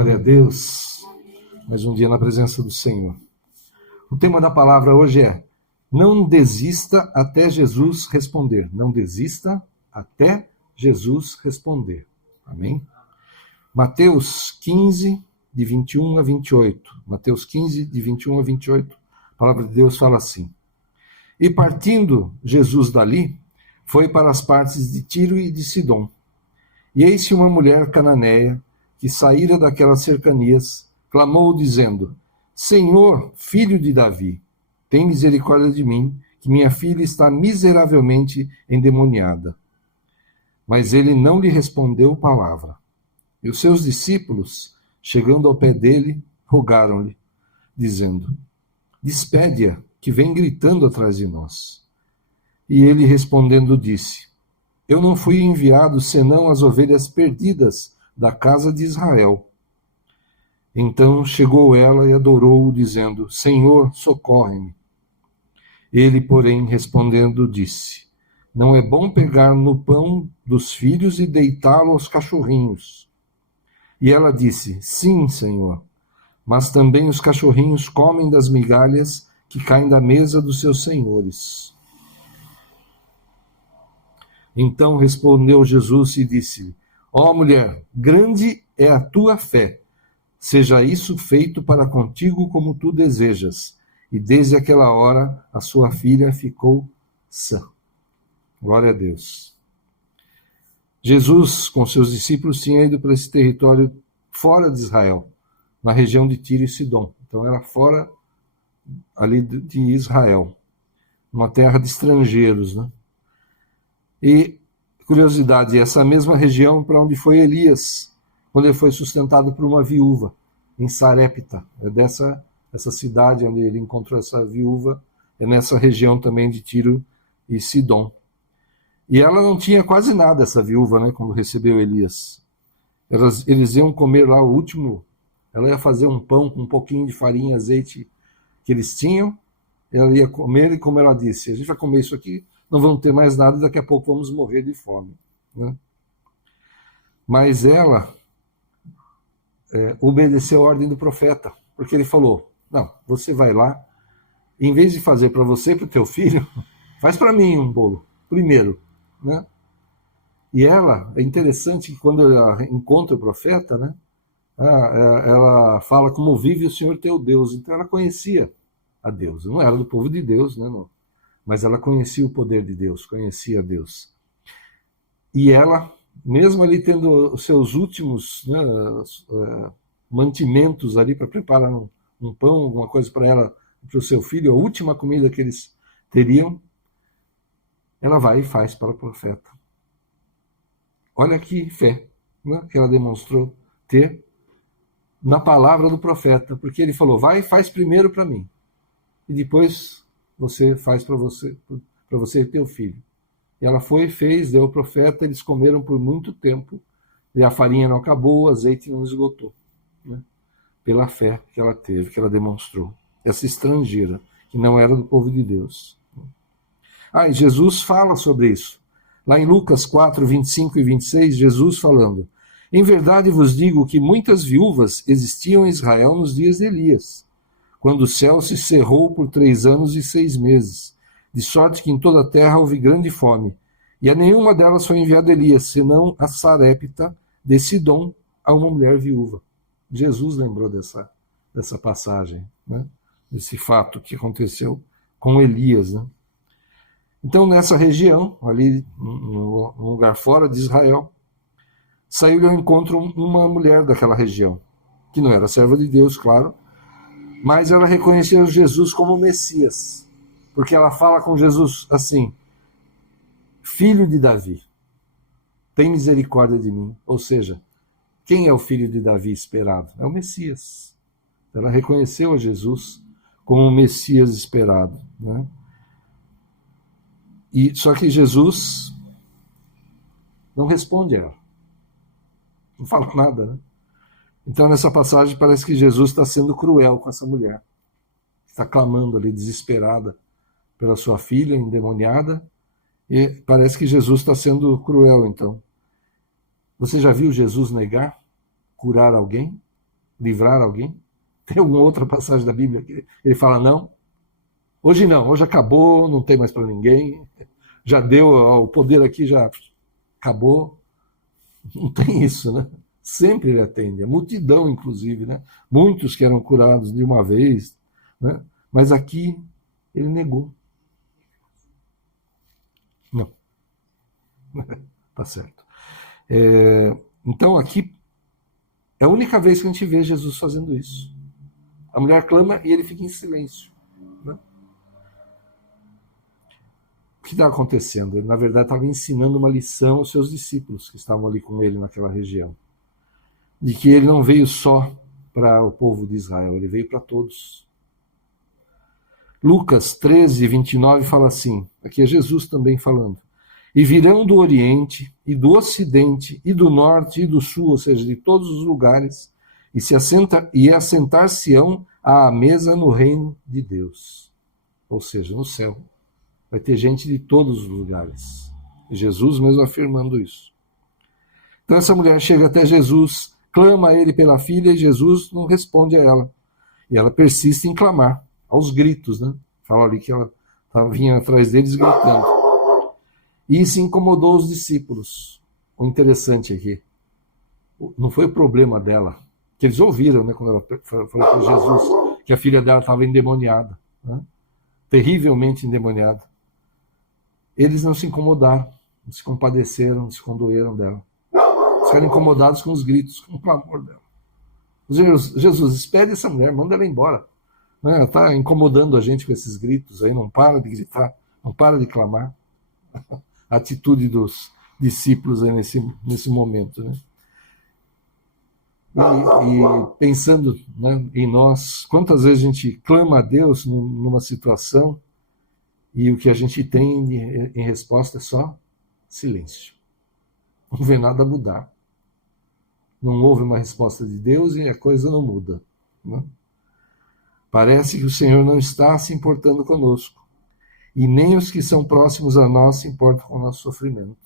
Glória a Deus. Mais um dia na presença do Senhor. O tema da palavra hoje é: não desista até Jesus responder. Não desista até Jesus responder. Amém? Mateus 15, de 21 a 28. Mateus 15, de 21 a 28. A palavra de Deus fala assim: E partindo Jesus dali, foi para as partes de Tiro e de Sidom. E eis que uma mulher cananeia, que saíra daquelas cercanias, clamou dizendo: Senhor, filho de Davi, tem misericórdia de mim, que minha filha está miseravelmente endemoniada. Mas ele não lhe respondeu palavra. E os seus discípulos, chegando ao pé dele, rogaram-lhe, dizendo: Despede-a, que vem gritando atrás de nós. E ele respondendo disse: Eu não fui enviado senão as ovelhas perdidas da casa de Israel. Então chegou ela e adorou-o, dizendo: Senhor, socorre-me. Ele, porém, respondendo, disse: Não é bom pegar no pão dos filhos e deitá-lo aos cachorrinhos. E ela disse: Sim, Senhor, mas também os cachorrinhos comem das migalhas que caem da mesa dos seus senhores. Então respondeu Jesus e disse-lhe: Ó mulher, grande é a tua fé. Seja isso feito para contigo como tu desejas. E desde aquela hora a sua filha ficou sã. Glória a Deus. Jesus, com seus discípulos, tinha ido para esse território fora de Israel, na região de Tiro e Sidom. Então era fora ali de Israel, uma terra de estrangeiros, né? E, curiosidade, essa mesma região para onde foi Elias, quando ele foi sustentado por uma viúva, em Sarepta. É essa cidade onde ele encontrou essa viúva, é nessa região também de Tiro e Sidom. E ela não tinha quase nada, essa viúva, né, quando recebeu Elias. Eles iam comer lá o último, ela ia fazer um pão com um pouquinho de farinha e azeite que eles tinham, ela ia comer, e como ela disse, a gente vai comer isso aqui, não vamos ter mais nada, e daqui a pouco vamos morrer de fome, né? Mas ela obedeceu a ordem do profeta, porque ele falou: não, você vai lá, em vez de fazer para você e para o teu filho, faz para mim um bolo, primeiro, né? E ela, é interessante que quando ela encontra o profeta, né, ela fala: como vive o Senhor teu Deus. Então ela conhecia a Deus, não era do povo de Deus, né, não. Mas ela conhecia o poder de Deus, conhecia Deus. E ela, mesmo ali tendo os seus últimos, né, mantimentos ali para preparar um pão, alguma coisa para ela, para o seu filho, a última comida que eles teriam, ela vai e faz para o profeta. Olha que fé, né, que ela demonstrou ter na palavra do profeta, porque ele falou: vai e faz primeiro para mim, e depois você faz para você e teu filho. E ela foi e fez, deu ao profeta, eles comeram por muito tempo, e a farinha não acabou, o azeite não esgotou, né? Pela fé que ela teve, que ela demonstrou. Essa estrangeira, que não era do povo de Deus. E Jesus fala sobre isso. Lá em Lucas 4, 25 e 26, Jesus falando: Em verdade vos digo que muitas viúvas existiam em Israel nos dias de Elias, quando o céu se cerrou por 3 anos e 6 meses, de sorte que em toda a terra houve grande fome, e a nenhuma delas foi enviado Elias, senão a Sarepta de Sidom, a uma mulher viúva. Jesus lembrou dessa passagem, né? Desse fato que aconteceu com Elias, né? Então, nessa região, ali num lugar fora de Israel, saiu-lhe ao encontro uma mulher daquela região, que não era serva de Deus, claro, mas ela reconheceu Jesus como Messias, porque ela fala com Jesus assim: Filho de Davi, tem misericórdia de mim. Ou seja, quem é o filho de Davi esperado? É o Messias. Ela reconheceu a Jesus como o Messias esperado, né? E só que Jesus não responde a ela, não fala nada, né? Então, nessa passagem, parece que Jesus está sendo cruel com essa mulher. Está clamando ali, desesperada, pela sua filha endemoniada. E parece que Jesus está sendo cruel, então. Você já viu Jesus negar, curar alguém? livrar alguém? Tem alguma outra passagem da Bíblia que ele fala não? Hoje não, hoje acabou, não tem mais para ninguém, já deu, o poder aqui já acabou. Não tem isso, né? Sempre ele atende, a multidão, inclusive, né? Muitos que eram curados de uma vez, né? Mas aqui ele negou. Não, tá certo. Então aqui é a única vez que a gente vê Jesus fazendo isso. A mulher clama e ele fica em silêncio. Né? O que está acontecendo? Ele, na verdade, estava ensinando uma lição aos seus discípulos que estavam ali com ele naquela região. De que ele não veio só para o povo de Israel, ele veio para todos. Lucas 13, 29 fala assim, aqui é Jesus também falando, e virão do Oriente, e do Ocidente, e do Norte, e do Sul, ou seja, de todos os lugares, e assentar-se-ão à mesa no reino de Deus, ou seja, no céu. Vai ter gente de todos os lugares. Jesus mesmo afirmando isso. Então essa mulher chega até Jesus, clama a ele pela filha, e Jesus não responde a ela. E ela persiste em clamar, aos gritos, né? Fala ali que ela vinha atrás deles gritando. E isso incomodou os discípulos. O interessante aqui, não foi o problema dela, que eles ouviram, né, quando ela falou para Jesus que a filha dela estava endemoniada, né? Terrivelmente endemoniada. Eles não se incomodaram, não se compadeceram, não se condoeram dela. Eles ficaram incomodados com os gritos, com o clamor dela. Jesus, espere essa mulher, manda ela embora. Ela está incomodando a gente com esses gritos aí, não para de gritar, não para de clamar. A atitude dos discípulos aí nesse momento, né? E pensando, né, em nós, quantas vezes a gente clama a Deus numa situação e o que a gente tem em resposta é só silêncio. Não vê nada mudar. Não houve uma resposta de Deus e a coisa não muda, né? Parece que o Senhor não está se importando conosco. E nem os que são próximos a nós se importam com o nosso sofrimento.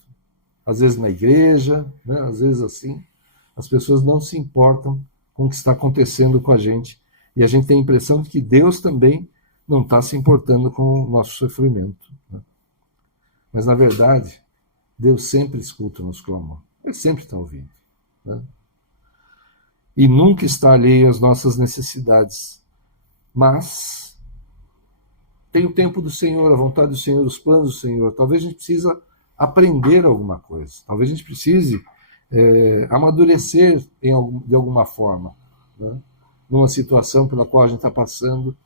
Às vezes na igreja, né, às vezes assim, as pessoas não se importam com o que está acontecendo com a gente. E a gente tem a impressão de que Deus também não está se importando com o nosso sofrimento, né? Mas, na verdade, Deus sempre escuta o nosso clamor. Ele sempre está ouvindo, né? E nunca está alheio às nossas necessidades. Mas tem o tempo do Senhor, a vontade do Senhor, os planos do Senhor. Talvez a gente precise aprender alguma coisa. Talvez a gente precise amadurecer de alguma forma, né? Numa situação pela qual a gente está passando.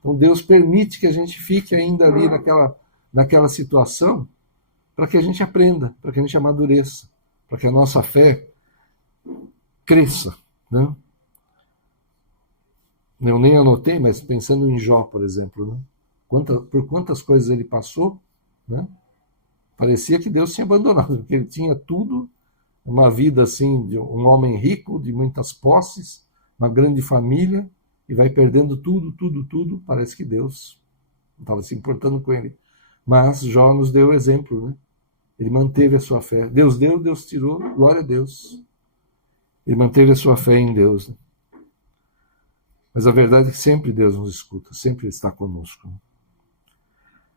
Então Deus permite que a gente fique ainda ali naquela situação para que a gente aprenda, para que a gente amadureça, para que a nossa fé cresça, né? Eu nem anotei, mas pensando em Jó, por exemplo, né? Por quantas coisas ele passou, né? Parecia que Deus tinha abandonado, porque ele tinha tudo, uma vida assim, de um homem rico, de muitas posses, uma grande família, e vai perdendo tudo, tudo, tudo. Parece que Deus não estava se importando com ele. Mas Jó nos deu o exemplo, né? Ele manteve a sua fé. Deus deu, Deus tirou, glória a Deus. Ele manteve a sua fé em Deus, né? Mas a verdade é que sempre Deus nos escuta, sempre está conosco.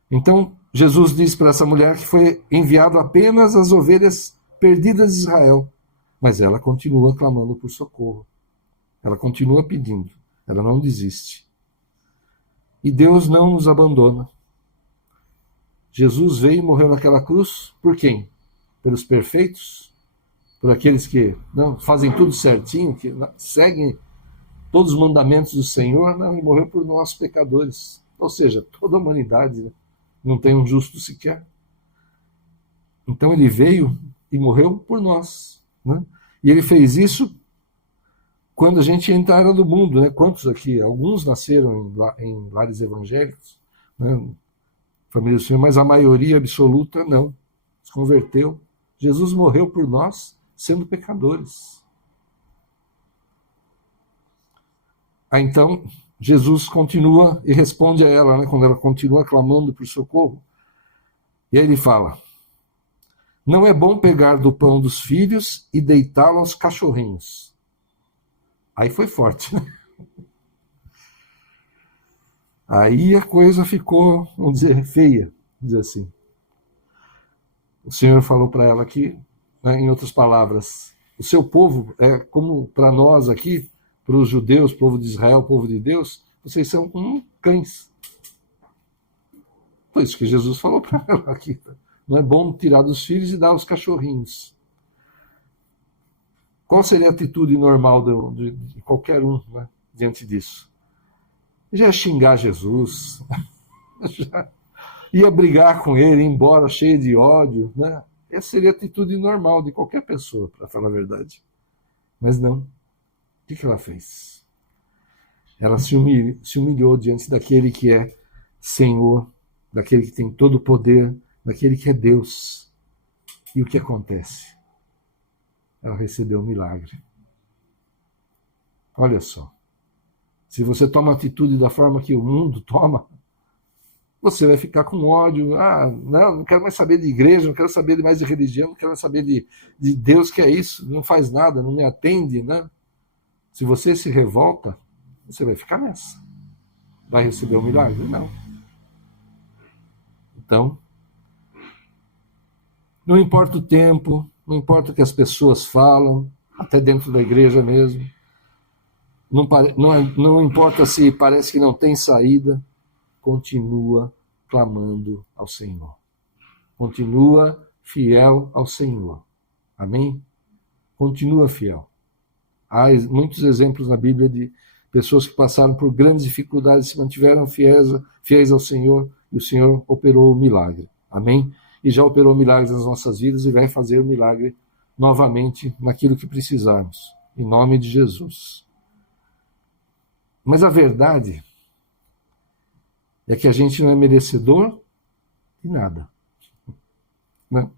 Então, Jesus diz para essa mulher que foi enviado apenas às ovelhas perdidas de Israel, mas ela continua clamando por socorro. Ela continua pedindo, ela não desiste. E Deus não nos abandona. Jesus veio e morreu naquela cruz por quem? Pelos perfeitos? Por aqueles que não fazem tudo certinho, que seguem todos os mandamentos do Senhor? Não, ele morreu por nós pecadores. Ou seja, toda a humanidade, né? Não tem um justo sequer. Então ele veio e morreu por nós, né? E ele fez isso quando a gente entrara no mundo, né? Quantos aqui? Alguns nasceram em lares evangélicos, né? Família do Senhor, mas a maioria absoluta não. Se converteu. Jesus morreu por nós, sendo pecadores. Então, Jesus continua e responde a ela, né, quando ela continua clamando por socorro. E aí ele fala: não é bom pegar do pão dos filhos e deitá-lo aos cachorrinhos. Aí foi forte, né? Aí a coisa ficou, vamos dizer, feia, vamos dizer assim. O Senhor falou para ela aqui, né, em outras palavras, o seu povo é como para nós aqui, para os judeus, povo de Israel, povo de Deus, vocês são como cães. Foi isso que Jesus falou para ela aqui. Não é bom tirar dos filhos e dar aos cachorrinhos. Qual seria a atitude normal de qualquer um, né, diante disso? Já ia xingar Jesus, já ia brigar com ele, ir embora cheio de ódio, né? Essa seria a atitude normal de qualquer pessoa, para falar a verdade. Mas não. O que ela fez? Ela se humilhou diante daquele que é Senhor, daquele que tem todo o poder, daquele que é Deus. E o que acontece? Ela recebeu um milagre. Olha só. Se você toma atitude da forma que o mundo toma, você vai ficar com ódio. Ah, não quero mais saber de igreja, não quero saber mais de religião, não quero mais saber de Deus, que é isso, não faz nada, não me atende, né? Se você se revolta, você vai ficar nessa. Vai receber um milagre? Não. Então, não importa o tempo, não importa o que as pessoas falam, até dentro da igreja mesmo, não importa se parece que não tem saída, continua clamando ao Senhor. Continua fiel ao Senhor. Amém? Continua fiel. Há muitos exemplos na Bíblia de pessoas que passaram por grandes dificuldades, se mantiveram fiéis ao Senhor, e o Senhor operou o milagre. Amém? E já operou milagres nas nossas vidas e vai fazer o milagre novamente naquilo que precisarmos. Em nome de Jesus. Mas a verdade é que a gente não é merecedor de nada. Não.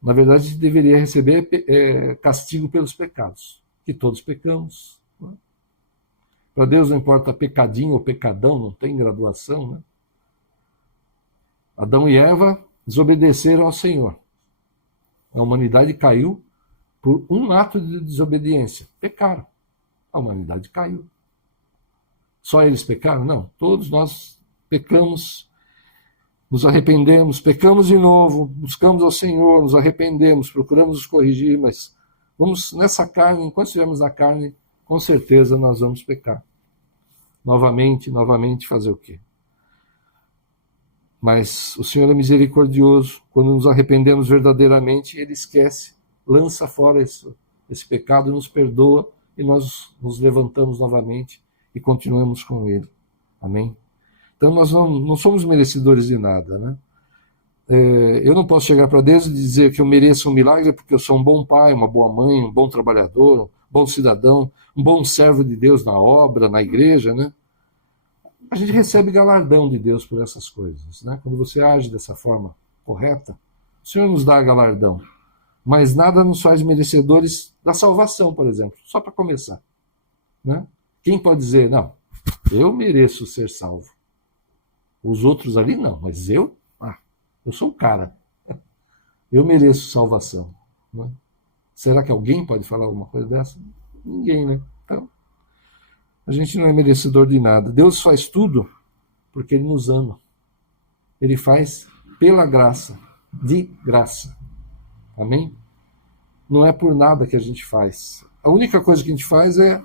Na verdade, a gente deveria receber castigo pelos pecados, que todos pecamos. Para Deus não importa pecadinho ou pecadão, não tem graduação, né? Adão e Eva desobedeceram ao Senhor. A humanidade caiu por um ato de desobediência. Pecaram. A humanidade caiu. Só eles pecaram? Não. Todos nós pecamos, nos arrependemos, pecamos de novo, buscamos ao Senhor, nos arrependemos, procuramos nos corrigir, mas vamos nessa carne, enquanto estivermos na carne, com certeza nós vamos pecar. Novamente fazer o quê? Mas o Senhor é misericordioso. Quando nos arrependemos verdadeiramente, Ele esquece, lança fora esse pecado, nos perdoa e nós nos levantamos novamente e continuamos com Ele. Amém? Então nós não somos merecedores de nada, né? Eu não posso chegar para Deus e dizer que eu mereço um milagre porque eu sou um bom pai, uma boa mãe, um bom trabalhador, um bom cidadão, um bom servo de Deus na obra, na igreja, né? A gente recebe galardão de Deus por essas coisas, né? Quando você age dessa forma correta, o Senhor nos dá galardão. Mas nada nos faz merecedores da salvação, por exemplo, só para começar, né? Quem pode dizer, não, eu mereço ser salvo. Os outros ali não, mas eu sou o cara. Eu mereço salvação, né? Será que alguém pode falar alguma coisa dessa? Ninguém, né? Então, a gente não é merecedor de nada. Deus faz tudo porque Ele nos ama. Ele faz pela graça, de graça. Amém? Não é por nada que a gente faz. A única coisa que a gente faz é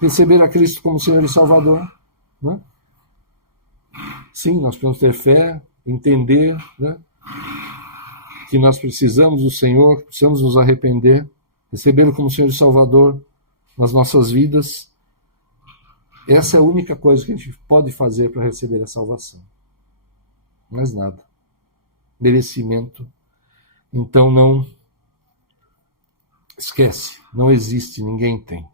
receber a Cristo como Senhor e Salvador, né? Sim, nós precisamos ter fé, entender, né, que nós precisamos do Senhor, precisamos nos arrepender, recebê-lo como Senhor e Salvador nas nossas vidas. Essa é a única coisa que a gente pode fazer para receber a salvação. Mais nada. Merecimento. Então não esquece, não existe, ninguém tem.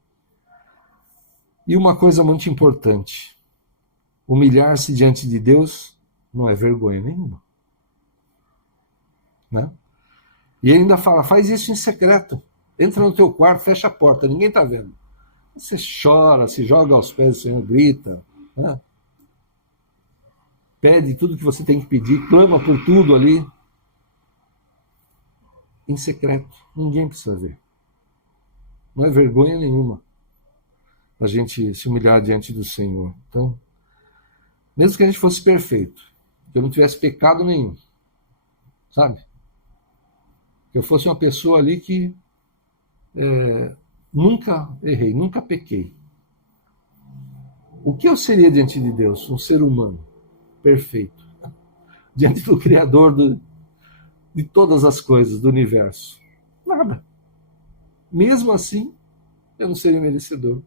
E uma coisa muito importante, humilhar-se diante de Deus não é vergonha nenhuma. Né? E ele ainda fala, faz isso em secreto. Entra no teu quarto, fecha a porta, ninguém está vendo. Você chora, se joga aos pés do Senhor, grita, né? Pede tudo que você tem que pedir, clama por tudo ali. Em secreto, ninguém precisa ver. Não é vergonha nenhuma a gente se humilhar diante do Senhor. Então, mesmo que a gente fosse perfeito, que eu não tivesse pecado nenhum, sabe? Que eu fosse uma pessoa ali que nunca errei, nunca pequei. O que eu seria diante de Deus? Um ser humano perfeito, diante do Criador de todas as coisas do universo. Nada. Mesmo assim, eu não seria merecedor.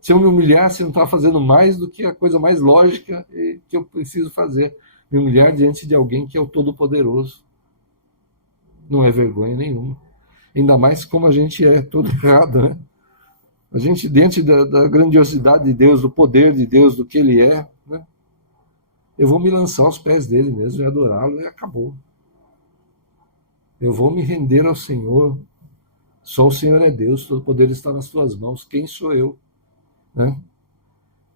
Se eu me humilhasse, eu não estava fazendo mais do que a coisa mais lógica que eu preciso fazer. Me humilhar diante de alguém que é o Todo-Poderoso. Não é vergonha nenhuma. Ainda mais como a gente é todo errado, né? A gente, diante da grandiosidade de Deus, do poder de Deus, do que Ele é, né? Eu vou me lançar aos pés dele mesmo e adorá-lo e acabou. Eu vou me render ao Senhor. Só o Senhor é Deus, todo poder está nas tuas mãos. Quem sou eu? Né?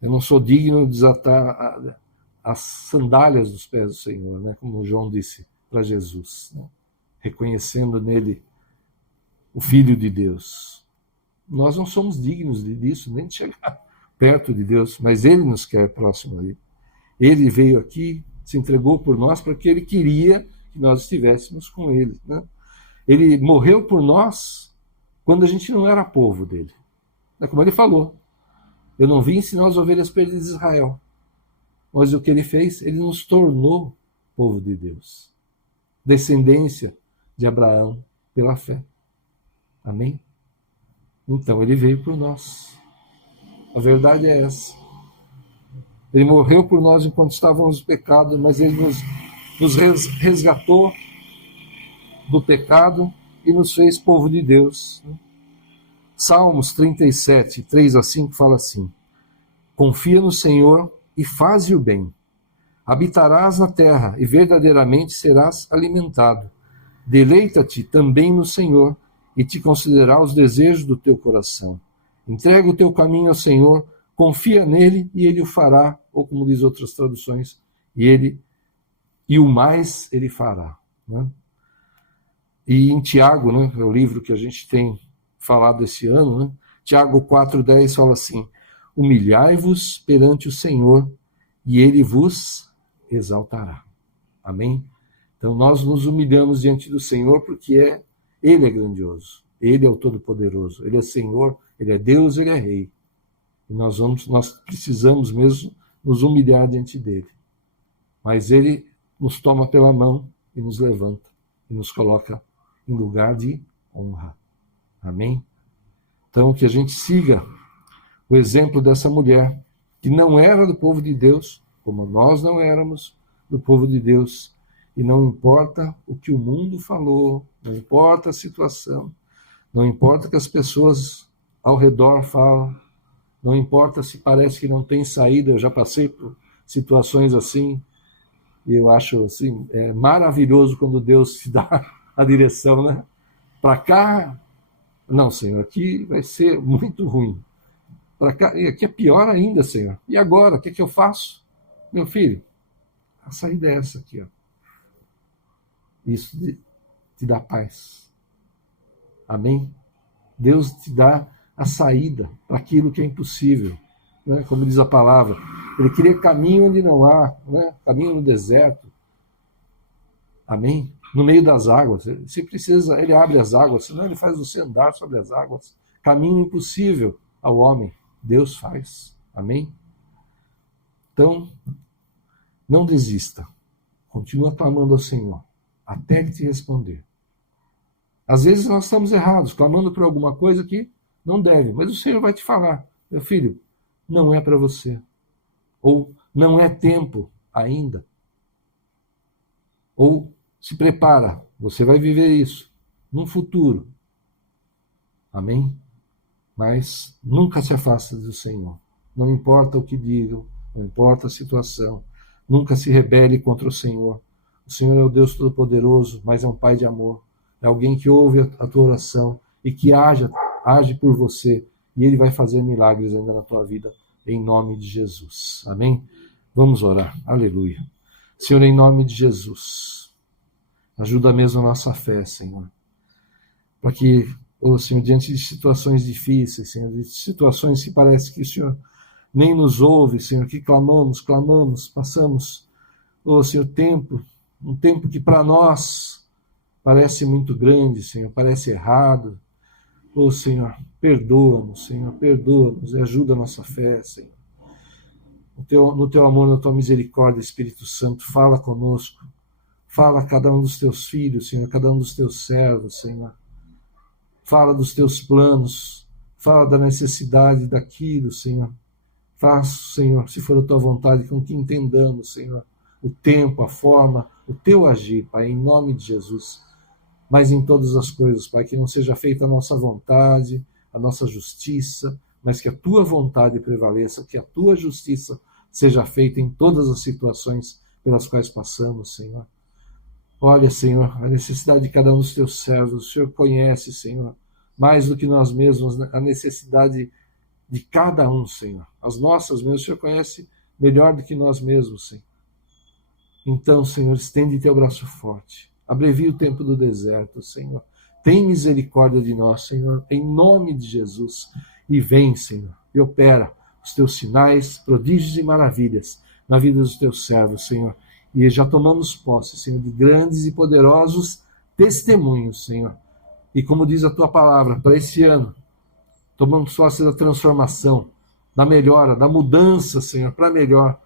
Eu não sou digno de desatar as sandálias dos pés do Senhor, né? Como João disse para Jesus, né? Reconhecendo nele o Filho de Deus. Nós não somos dignos disso, nem de chegar perto de Deus, mas Ele nos quer próximo a Ele. Ele veio aqui, se entregou por nós, porque Ele queria que nós estivéssemos com Ele. Né? Ele morreu por nós quando a gente não era povo dele. É como Ele falou, eu não vim ensinar as ovelhas perdidas de Israel. Mas o que Ele fez? Ele nos tornou povo de Deus. Descendência de Abraão pela fé. Amém? Então, Ele veio por nós. A verdade é essa. Ele morreu por nós enquanto estávamos no pecado, mas Ele nos resgatou do pecado e nos fez povo de Deus. Salmos 37, 3-5 fala assim: confia no Senhor e faze o bem. Habitarás na terra e verdadeiramente serás alimentado. Deleita-te também no Senhor e te concederá os desejos do teu coração. Entrega o teu caminho ao Senhor, confia nele e ele o fará, ou como diz outras traduções, e o mais ele fará. Né? E em Tiago, né, é o livro que a gente tem falado esse ano, né? Tiago 4,10 fala assim: humilhai-vos perante o Senhor e ele vos exaltará. Amém? Então nós nos humilhamos diante do Senhor porque Ele é grandioso, Ele é o Todo-Poderoso, Ele é Senhor, Ele é Deus, Ele é Rei. E nós precisamos mesmo nos humilhar diante dEle. Mas Ele nos toma pela mão e nos levanta e nos coloca em lugar de honra. Amém? Então que a gente siga o exemplo dessa mulher, que não era do povo de Deus, como nós não éramos do povo de Deus. E não importa o que o mundo falou, não importa a situação, não importa o que as pessoas ao redor falam, não importa se parece que não tem saída. Eu já passei por situações assim, e eu acho assim, maravilhoso quando Deus te dá a direção, né? Para cá, não, Senhor, aqui vai ser muito ruim. Para cá, e aqui é pior ainda, Senhor. E agora, o que eu faço? Meu filho, a saída é essa aqui, ó. Isso te dá paz. Amém? Deus te dá a saída para aquilo que é impossível. Né? Como diz a palavra, Ele cria caminho onde não há, né? Caminho no deserto. Amém? No meio das águas. Se precisa, Ele abre as águas, senão Ele faz você andar sobre as águas. Caminho impossível ao homem, Deus faz. Amém? Então, não desista. Continua clamando ao Senhor até Ele te responder. Às vezes nós estamos errados, clamando por alguma coisa que não deve, mas o Senhor vai te falar: meu filho, não é para você. Ou não é tempo ainda. Ou se prepara, você vai viver isso num futuro. Amém? Mas nunca se afasta do Senhor. Não importa o que digam, não importa a situação, nunca se rebele contra o Senhor. O Senhor é o Deus Todo-Poderoso, mas é um Pai de amor. É alguém que ouve a tua oração e que age por você. E Ele vai fazer milagres ainda na tua vida, em nome de Jesus. Amém? Vamos orar. Aleluia. Senhor, em nome de Jesus, ajuda mesmo a nossa fé, Senhor. Para que oh Senhor, diante de situações difíceis, Senhor, de situações que parece que o Senhor nem nos ouve, Senhor, que clamamos, passamos, oh Senhor, um tempo que para nós parece muito grande, Senhor, parece errado. Oh Senhor, perdoa-nos, Senhor, perdoa-nos e ajuda a nossa fé, Senhor. No teu amor, na tua misericórdia, Espírito Santo, fala conosco. Fala a cada um dos teus filhos, Senhor, a cada um dos teus servos, Senhor. Fala dos teus planos, fala da necessidade daquilo, Senhor. Faça, Senhor, se for a tua vontade, com que entendamos, Senhor, o tempo, a forma, o teu agir, Pai, em nome de Jesus. Mas em todas as coisas, Pai, que não seja feita a nossa vontade, a nossa justiça, mas que a tua vontade prevaleça, que a tua justiça seja feita em todas as situações pelas quais passamos, Senhor. Olha, Senhor, a necessidade de cada um dos teus servos, o Senhor conhece, Senhor, mais do que nós mesmos, a necessidade de cada um, Senhor. As nossas mesmo, o Senhor conhece melhor do que nós mesmos, Senhor. Então, Senhor, estende teu braço forte, abrevia o tempo do deserto, Senhor. Tem misericórdia de nós, Senhor, em nome de Jesus. E vem, Senhor, e opera os teus sinais, prodígios e maravilhas na vida dos teus servos, Senhor. E já tomamos posse, Senhor, de grandes e poderosos testemunhos, Senhor. E como diz a tua palavra, para esse ano, tomamos posse da transformação, da melhora, da mudança, Senhor, para melhor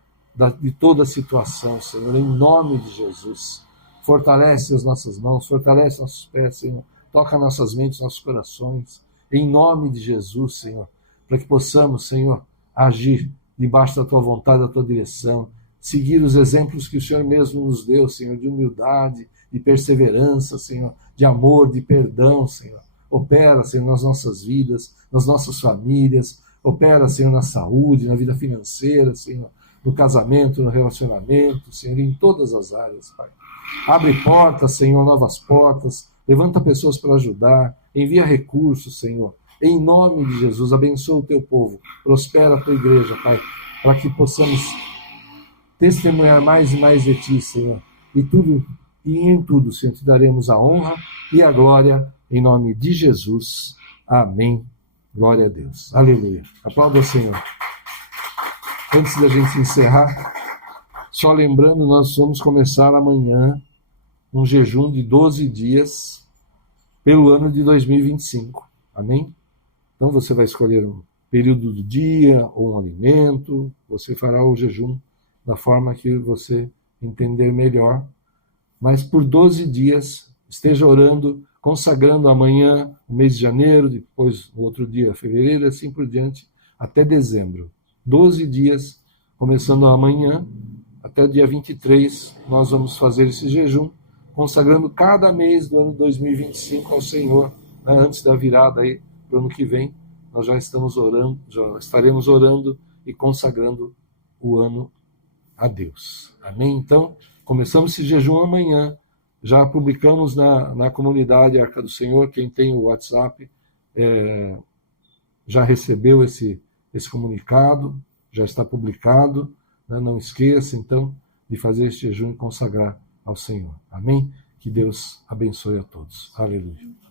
de toda a situação, Senhor, em nome de Jesus. Fortalece as nossas mãos, fortalece nossos pés, Senhor. Toca nossas mentes, nossos corações, em nome de Jesus, Senhor, para que possamos, Senhor, agir debaixo da tua vontade, da tua direção, seguir os exemplos que o Senhor mesmo nos deu, Senhor, de humildade, de perseverança, Senhor, de amor, de perdão, Senhor. Opera, Senhor, nas nossas vidas, nas nossas famílias, opera, Senhor, na saúde, na vida financeira, Senhor, no casamento, no relacionamento, Senhor, em todas as áreas, Pai. Abre portas, Senhor, novas portas, levanta pessoas para ajudar, envia recursos, Senhor. Em nome de Jesus, abençoa o teu povo, prospera a tua igreja, Pai, para que possamos testemunhar mais e mais de ti, Senhor. E em tudo, Senhor, te daremos a honra e a glória, em nome de Jesus. Amém. Glória a Deus. Aleluia. Aplauda o Senhor. Antes da gente encerrar, só lembrando, nós vamos começar amanhã um jejum de 12 dias pelo ano de 2025. Amém? Então você vai escolher um período do dia ou um alimento, você fará o jejum da forma que você entender melhor. Mas por 12 dias, esteja orando, consagrando amanhã, o mês de janeiro, depois o outro dia, fevereiro, assim por diante, até dezembro. 12 dias, começando amanhã, até o dia 23, nós vamos fazer esse jejum, consagrando cada mês do ano 2025 ao Senhor, né? Antes da virada aí, para o ano que vem, nós já estaremos orando e consagrando o ano a Deus. Amém? Então, começamos esse jejum amanhã, já publicamos na comunidade Arca do Senhor, quem tem o WhatsApp já recebeu esse comunicado, já está publicado, né? Não esqueça, então, de fazer este jejum e consagrar ao Senhor. Amém? Que Deus abençoe a todos. Aleluia.